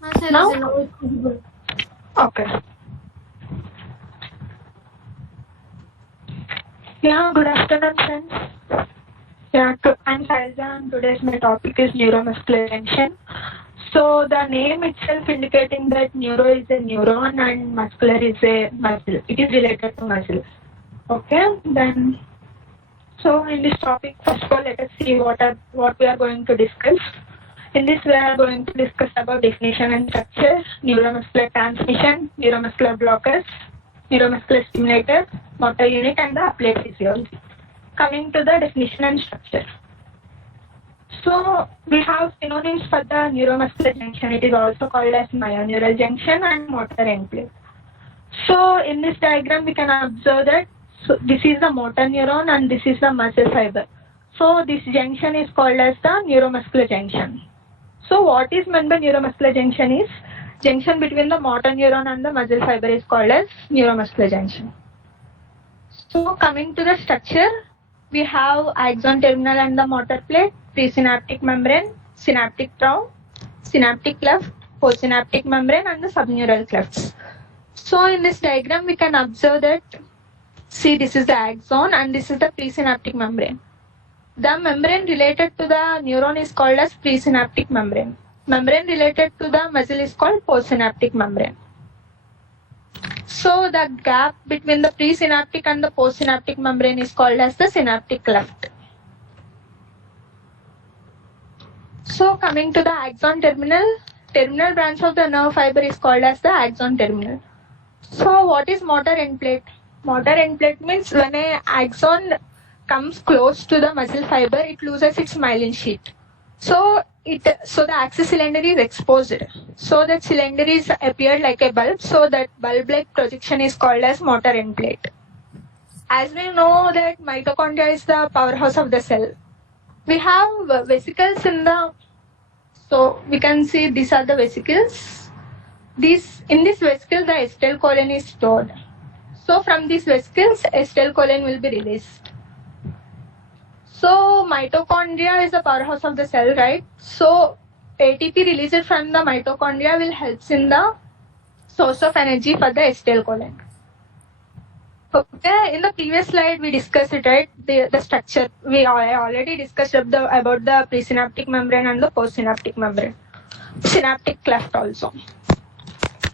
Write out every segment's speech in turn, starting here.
Sir, Now? now it's visible. Okay. Yeah, good afternoon, friends. I'm Shailaja and today's my topic is neuromuscular junction. So the name itself indicating that neuro is a neuron and muscular is a muscle. It is related to muscle. Okay, then so in this topic, first of all, let us see what we are going to discuss. In this, we are going to discuss about definition and structure, neuromuscular transmission, neuromuscular blockers, neuromuscular stimulators, motor unit, and the applied physiology. Coming to the definition and structure. So we have synonyms for the neuromuscular junction. It is also called as myoneural junction and motor end plate. So in this diagram, we can observe that this is the motor neuron and this is the muscle fiber. So this junction is called as the neuromuscular junction. So what is meant by neuromuscular junction is junction between the motor neuron and the muscle fiber is called as neuromuscular junction. So coming to the structure, we have axon terminal and the motor plate, presynaptic membrane, synaptic trough, synaptic cleft, postsynaptic membrane and the subneural clefts. So in this diagram, we can observe that, see, this is the axon and this is the presynaptic membrane. The membrane related to the neuron is called as presynaptic membrane. Membrane related to the muscle is called postsynaptic membrane. So the gap between the presynaptic and the postsynaptic membrane is called as the synaptic cleft. So coming to the axon terminal branch of the nerve fiber is called as the axon terminal. So what is motor end plate? Motor end plate means when a axon comes close to the muscle fiber, it loses its myelin sheath. So the axis cylinder is exposed. So that cylinder is appeared like a bulb. So that bulb-like projection is called as motor end plate. As we know that mitochondria is the powerhouse of the cell. We have vesicles in the, so we can see these are the vesicles. In this vesicle, the acetylcholine is stored. So from these vesicles, acetylcholine will be released. So mitochondria is the powerhouse of the cell, right? So ATP released from the mitochondria will help in the source of energy for the acetylcholine. Okay, in the previous slide we discussed it, right? The structure. I already discussed about the presynaptic membrane and the postsynaptic membrane. Synaptic cleft also.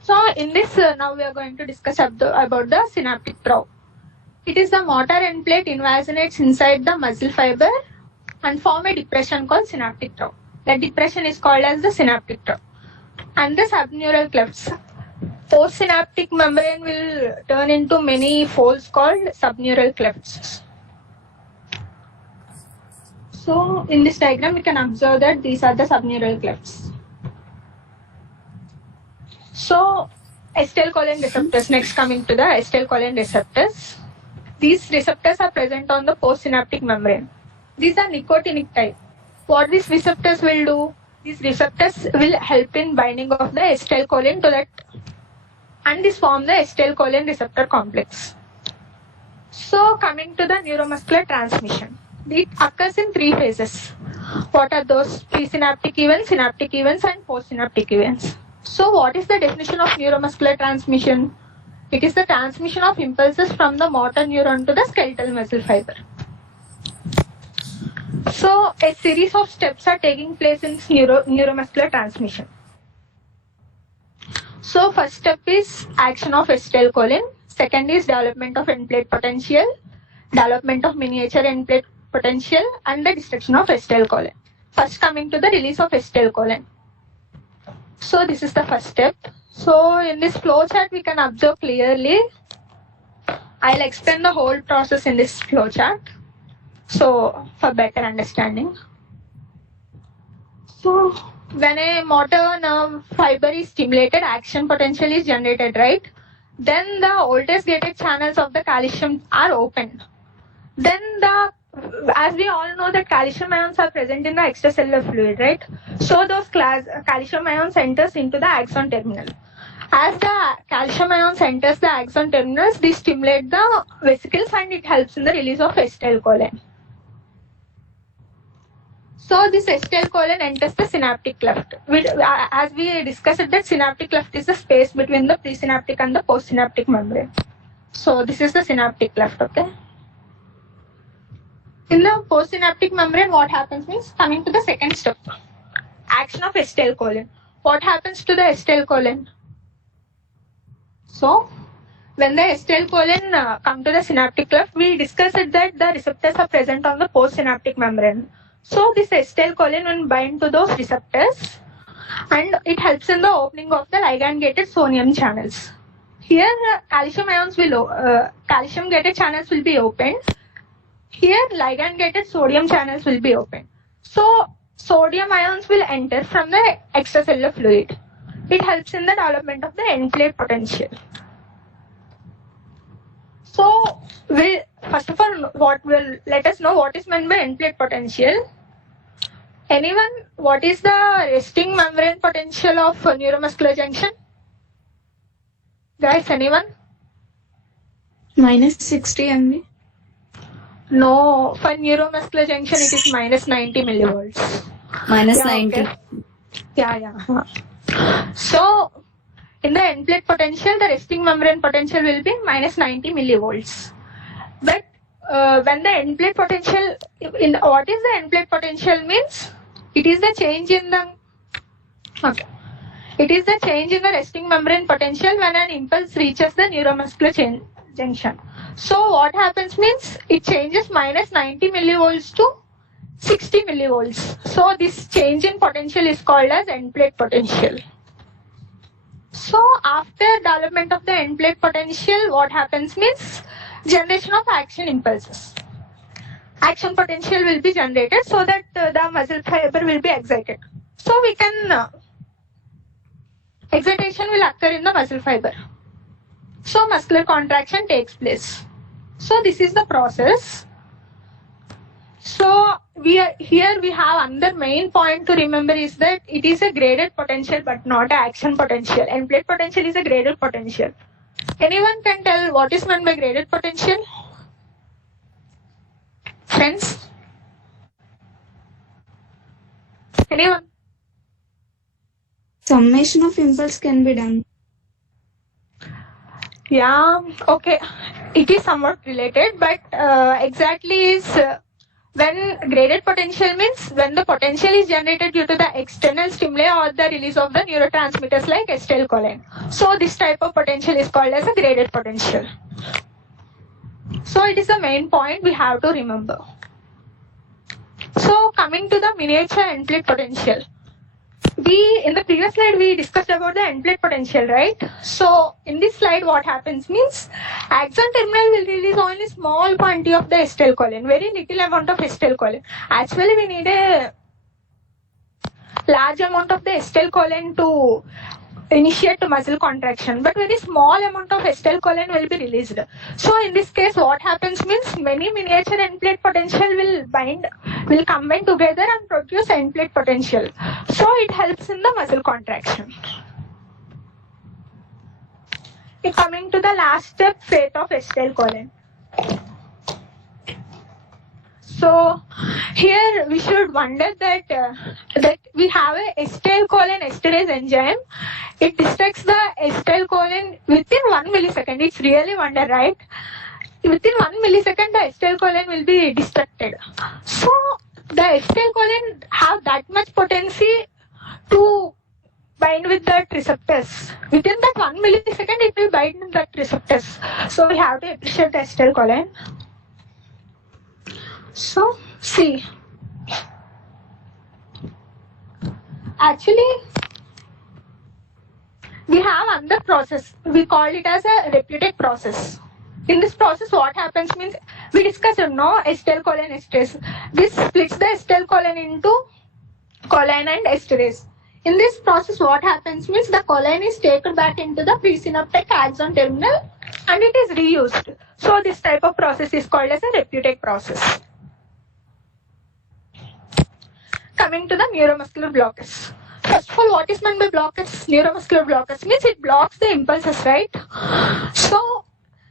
So in this, now we are going to discuss about the synaptic trough. It is the motor end plate invaginates inside the muscle fiber and form a depression called synaptic trough. That depression is called as the synaptic trough. And the subneural clefts. Postsynaptic membrane will turn into many folds called subneural clefts. So in this diagram, we can observe that these are the subneural clefts. So acetylcholine receptors, next coming to the acetylcholine receptors. These receptors are present on the postsynaptic membrane. These are nicotinic type. What these receptors will do? These receptors will help in binding of the acetylcholine to that, and this form the acetylcholine receptor complex. So coming to the neuromuscular transmission, it occurs in 3 phases. What are those? Presynaptic events, synaptic events, and postsynaptic events. So what is the definition of neuromuscular transmission? It is the transmission of impulses from the motor neuron to the skeletal muscle fiber. So a series of steps are taking place in neuromuscular transmission. So first step is action of acetylcholine. Second is development of end plate potential, development of miniature end plate potential, and the destruction of acetylcholine. First coming to the release of acetylcholine. So this is the first step. So in this flow chart, we can observe clearly. I'll explain the whole process in this flow chart. So for better understanding. So when a motor nerve fiber is stimulated, action potential is generated, right? Then the voltage gated channels of the calcium are opened. Then as we all know that calcium ions are present in the extracellular fluid, right? So those calcium ions enters into the axon terminal. As the calcium ions enters the axon terminals, they stimulate the vesicles and it helps in the release of acetylcholine. So this acetylcholine enters the synaptic cleft. As we discussed that synaptic cleft is the space between the presynaptic and the postsynaptic membrane. So this is the synaptic cleft, okay? In the postsynaptic membrane, what happens means, coming to the second step, action of acetylcholine. What happens to the acetylcholine? So when the acetylcholine come to the synaptic cleft, we discussed that the receptors are present on the postsynaptic membrane. So this acetylcholine will bind to those receptors and it helps in the opening of the ligand-gated sodium channels. Here calcium ions will, calcium-gated channels will be opened. Here ligand-gated sodium channels will be opened. So sodium ions will enter from the extracellular fluid. It helps in the development of the end plate potential. So first of all, let us know what is meant by end plate potential. Anyone, what is the resting membrane potential of neuromuscular junction? Guys, anyone? Minus 60 MV. No, for neuromuscular junction it is minus 90 millivolts. Minus 90. Okay. Yeah. So in the end plate potential, the resting membrane potential will be minus 90 millivolts. But when the end plate potential, what is the end plate potential means? It is the change in the, okay. It is the change in the resting membrane potential when an impulse reaches the neuromuscular junction. So what happens means, it changes minus 90 millivolts to 60 millivolts. So this change in potential is called as end plate potential. So after development of the end plate potential, what happens means, generation of action impulses. Action potential will be generated so that the muscle fiber will be excited. So we can, excitation will occur in the muscle fiber. So muscular contraction takes place. So this is the process. So here we have another main point to remember is that it is a graded potential but not an action potential. End plate potential is a graded potential. Anyone can tell what is meant by graded potential? Friends? Anyone? Summation of impulse can be done. Yeah, okay. It is somewhat related, but exactly is when graded potential means when the potential is generated due to the external stimuli or the release of the neurotransmitters like acetylcholine. So this type of potential is called as a graded potential. So it is the main point we have to remember. So coming to the miniature end plate potential. In the previous slide we discussed about the end plate potential, right? So in this slide what happens means, axon terminal will release only small quantity of the acetylcholine, very little amount of acetylcholine. Actually we need a large amount of the acetylcholine to initiate muscle contraction, but very small amount of acetylcholine will be released. So in this case what happens means, many miniature end plate potential will combine together and produce end plate potential. So it helps in the muscle contraction. Coming to the last step, fate of acetylcholine. So here we should wonder that we have a acetylcholine esterase enzyme. It destructs the acetylcholine within 1 millisecond. It's really wonder, right? Within 1 millisecond, the acetylcholine will be destructed. So the acetylcholine have that much potency to bind with that receptors. Within that 1 millisecond, it will bind with that receptors. So we have to appreciate the acetylcholine. So see, actually we have another process. We call it as a reputate process. In this process, what happens means, we discussed acetylcholine esterase. This splits the acetylcholine into choline and esterase. In this process, what happens means, the choline is taken back into the presynaptic axon terminal and it is reused. So this type of process is called as a reputate process. Coming to the neuromuscular blockers. First of all, what is meant by blockers? Neuromuscular blockers means it blocks the impulses, right? So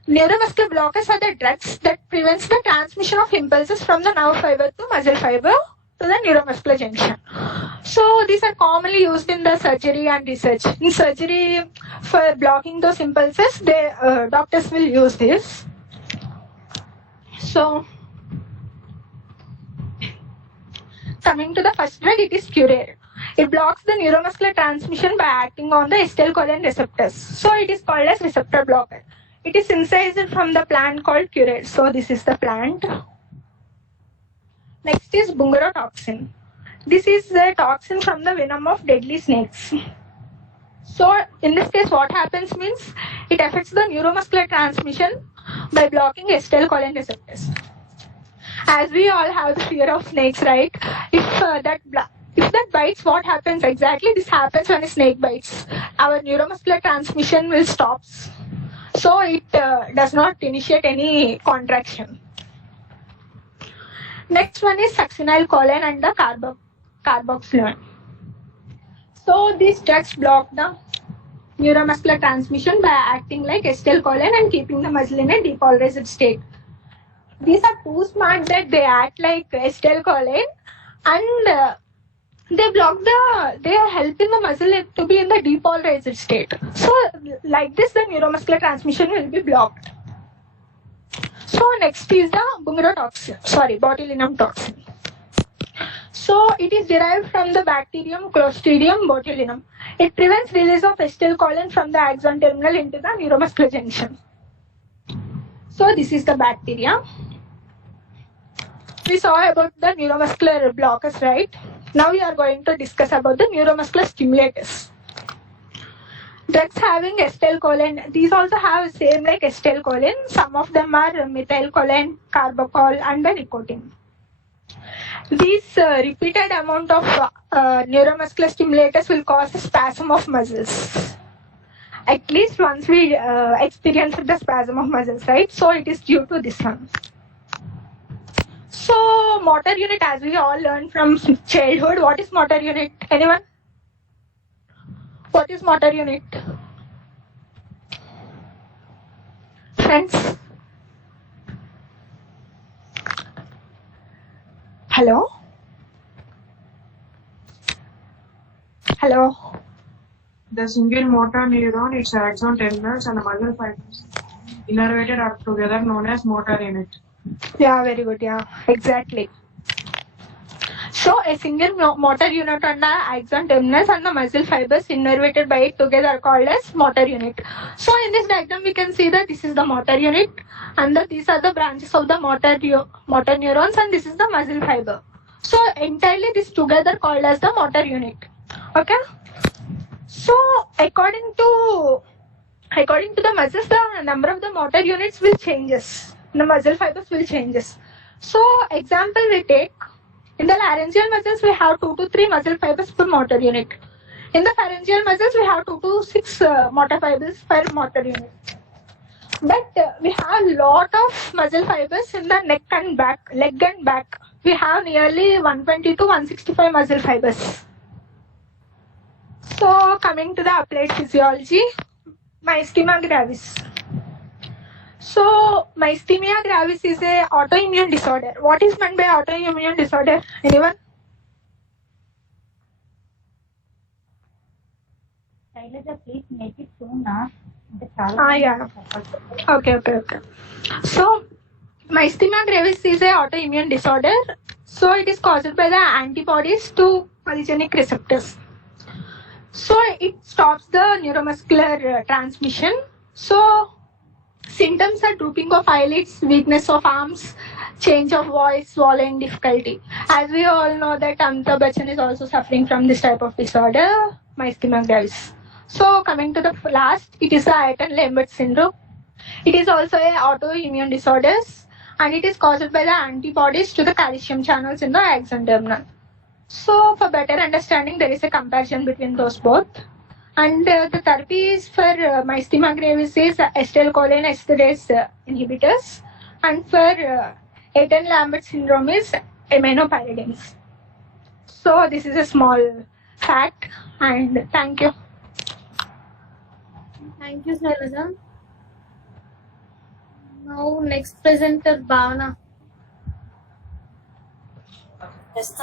neuromuscular blockers are the drugs that prevents the transmission of impulses from the nerve fiber to muscle fiber to the neuromuscular junction. So these are commonly used in the surgery and research. In surgery, for blocking those impulses, doctors will use this. So coming to the first drug, it is Curare. It blocks the neuromuscular transmission by acting on the acetylcholine receptors. So it is called as receptor blocker. It is synthesized from the plant called Curare. So this is the plant. Next is bungarotoxin. This is the toxin from the venom of deadly snakes. So in this case, what happens means it affects the neuromuscular transmission by blocking acetylcholine receptors. As we all have the fear of snakes, right? If that bites, what happens exactly? This happens when a snake bites. Our neuromuscular transmission will stop. So it does not initiate any contraction. Next one is succinylcholine and the carboxylone. So these drugs block the neuromuscular transmission by acting like acetylcholine and keeping the muscle in a depolarized state. These are too smart that they act like acetylcholine and they are helping the muscle to be in the depolarized state. So like this, the neuromuscular transmission will be blocked. So next is the botulinum toxin. So it is derived from the bacterium Clostridium botulinum. It prevents release of acetylcholine from the axon terminal into the neuromuscular junction. So this is the bacteria. We saw about the neuromuscular blockers, right? Now we are going to discuss about the neuromuscular stimulators. Drugs having acetylcholine, these also have same like acetylcholine. Some of them are methylcholine, carbachol, and the nicotine. These repeated amount of neuromuscular stimulators will cause a spasm of muscles. At least once we experience the spasm of muscles, right? So it is due to this one. So motor unit, as we all learned from childhood, what is motor unit? Anyone? What is motor unit? Friends? Hello? Hello? The single motor neuron, its axon terminals and the muscle fibers innervated are together known as motor unit. Yeah, very good. Yeah, exactly. So a single motor unit on the axon terminus and the muscle fibers innervated by it together are called as motor unit. So in this diagram we can see that this is the motor unit and these are the branches of the motor neurons and this is the muscle fiber. So entirely this together called as the motor unit. Okay. So according to the muscles, the number of the motor units will changes. The muscle fibers will changes. So example we take. In the laryngeal muscles, we have 2 to 3 muscle fibers per motor unit. In the pharyngeal muscles, we have 2 to 6 motor fibers per motor unit. But we have lot of muscle fibers in the leg and back. We have nearly 120 to 165 muscle fibers. So coming to the applied physiology, myasthenia gravis. So myasthenia gravis is a autoimmune disorder. What is meant by autoimmune disorder? Anyone? Shailaja, please make it soon. Yeah. Okay. So myasthenia gravis is a autoimmune disorder. So it is caused by the antibodies to polygenic receptors. So it stops the neuromuscular transmission. So symptoms are drooping of eyelids, weakness of arms, change of voice, swallowing difficulty. As we all know that Amitabh Bachchan is also suffering from this type of disorder, myasthenia gravis. So coming to the last, it is the Ayton-Lambert syndrome. It is also an autoimmune disorder and it is caused by the antibodies to the calcium channels in the axon terminal. So for better understanding, there is a comparison between those both. And the therapies for myasthenia gravis is acetylcholine esterase inhibitors, and for Ayton-Lambert syndrome is aminopyridines. So this is a small fact, and thank you. Thank you, Shailaja. Now, next presenter, Bhavana. Just